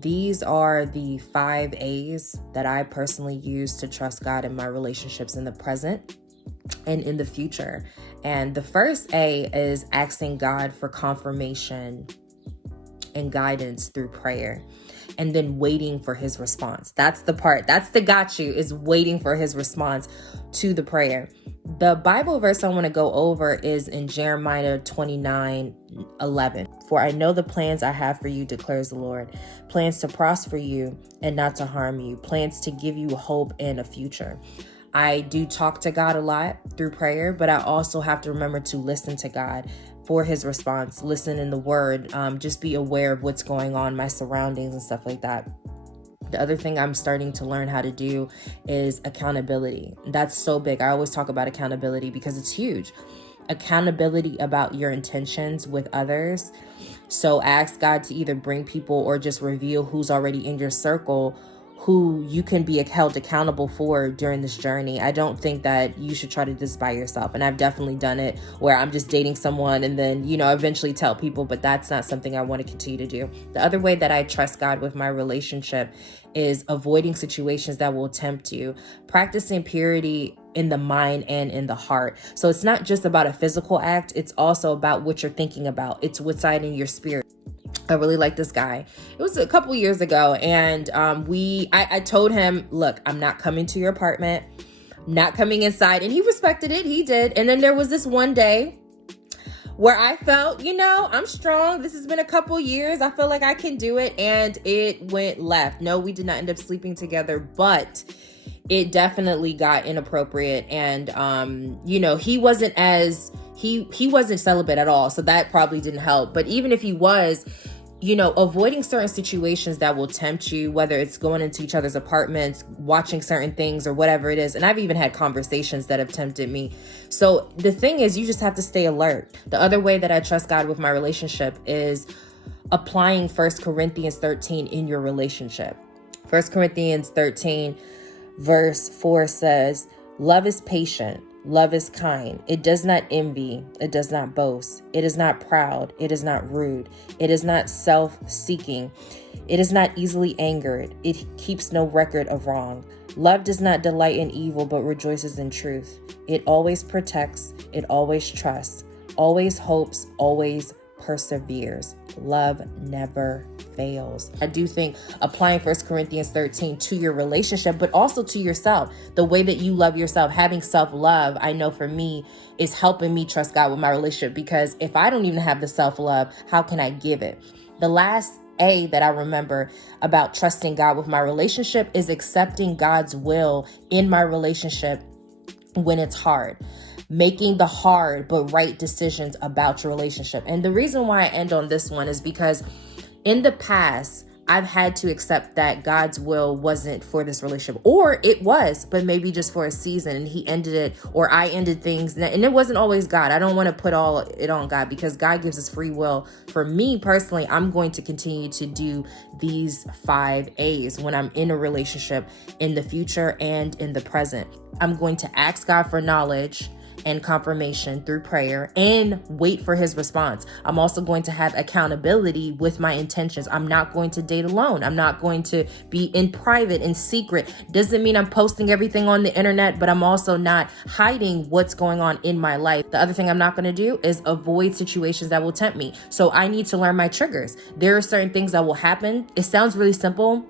These are the 5 A's that I personally use to trust God in my relationships in the present and in the future. And the first A is asking God for confirmation and guidance through prayer, and then waiting for his response. That's the part. That's the got you, is waiting for his response to the prayer. The Bible verse I want to go over is in Jeremiah 29:11. For I know the plans I have for you, declares the Lord. Plans to prosper you and not to harm you. Plans to give you hope and a future. I do talk to God a lot through prayer, but I also have to remember to listen to God for his response. Listen in the word. Just be aware of what's going on, my surroundings and stuff like that. The other thing I'm starting to learn how to do is accountability. That's so big. I always talk about accountability because it's huge. Accountability about your intentions with others. So ask God to either bring people or just reveal who's already in your circle who you can be held accountable for during this journey. I don't think that you should try to do this by yourself. And I've definitely done it where I'm just dating someone and then, eventually tell people, but that's not something I want to continue to do. The other way that I trust God with my relationship is avoiding situations that will tempt you, practicing purity in the mind and in the heart. So it's not just about a physical act. It's also about what you're thinking about. It's what's in your spirit. I really like this guy. It was a couple years ago, and I told him, look, I'm not coming to your apartment, not coming inside, and he respected it. He did. And then there was this one day where I felt, I'm strong. This has been a couple years. I feel like I can do it, and it went left. No, we did not end up sleeping together, but it definitely got inappropriate, and he wasn't he wasn't celibate at all, so that probably didn't help. But even if he was, avoiding certain situations that will tempt you, whether it's going into each other's apartments, watching certain things or whatever it is. And I've even had conversations that have tempted me. So the thing is, you just have to stay alert. The other way that I trust God with my relationship is applying 1 Corinthians 13 in your relationship. 1 Corinthians 13 verse 4 says, love is patient. Love is kind. It does not envy. It does not boast. It is not proud. It is not rude. It is not self-seeking. It is not easily angered. It keeps no record of wrong. Love does not delight in evil, but rejoices in truth. It always protects. It always trusts. Always hopes. Always perseveres. Love never fails. I do think applying 1 Corinthians 13 to your relationship, but also to yourself, the way that you love yourself, having self-love, I know for me is helping me trust God with my relationship, because if I don't even have the self-love, how can I give it? The last A that I remember about trusting God with my relationship is accepting God's will in my relationship when it's hard. Making the hard but right decisions about your relationship. And the reason why I end on this one is because in the past, I've had to accept that God's will wasn't for this relationship, or it was, but maybe just for a season, and he ended it, or I ended things, and it wasn't always God. I don't want to put all it on God, because God gives us free will. For me personally, I'm going to continue to do these 5 A's when I'm in a relationship in the future and in the present. I'm going to ask God for knowledge and confirmation through prayer and wait for his response. I'm also going to have accountability with my intentions. I'm not going to date alone. I'm not going to be in private, in secret. Doesn't mean I'm posting everything on the internet, but I'm also not hiding what's going on in my life. The other thing I'm not going to do is avoid situations that will tempt me. So I need to learn my triggers. There are certain things that will happen. It sounds really simple,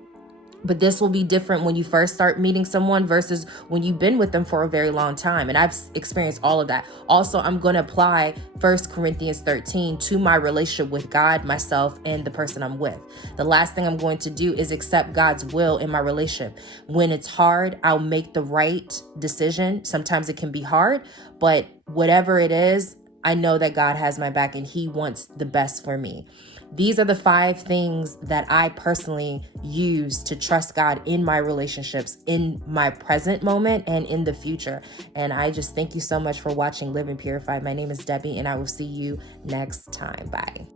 but this will be different when you first start meeting someone versus when you've been with them for a very long time. And I've experienced all of that. Also, I'm going to apply 1 Corinthians 13 to my relationship with God, myself, and the person I'm with. The last thing I'm going to do is accept God's will in my relationship. When it's hard, I'll make the right decision. Sometimes it can be hard, but whatever it is, I know that God has my back and he wants the best for me. These are the 5 things that I personally use to trust God in my relationships, in my present moment and in the future. And I just thank you so much for watching Living Purified. My name is Debbie, and I will see you next time. Bye.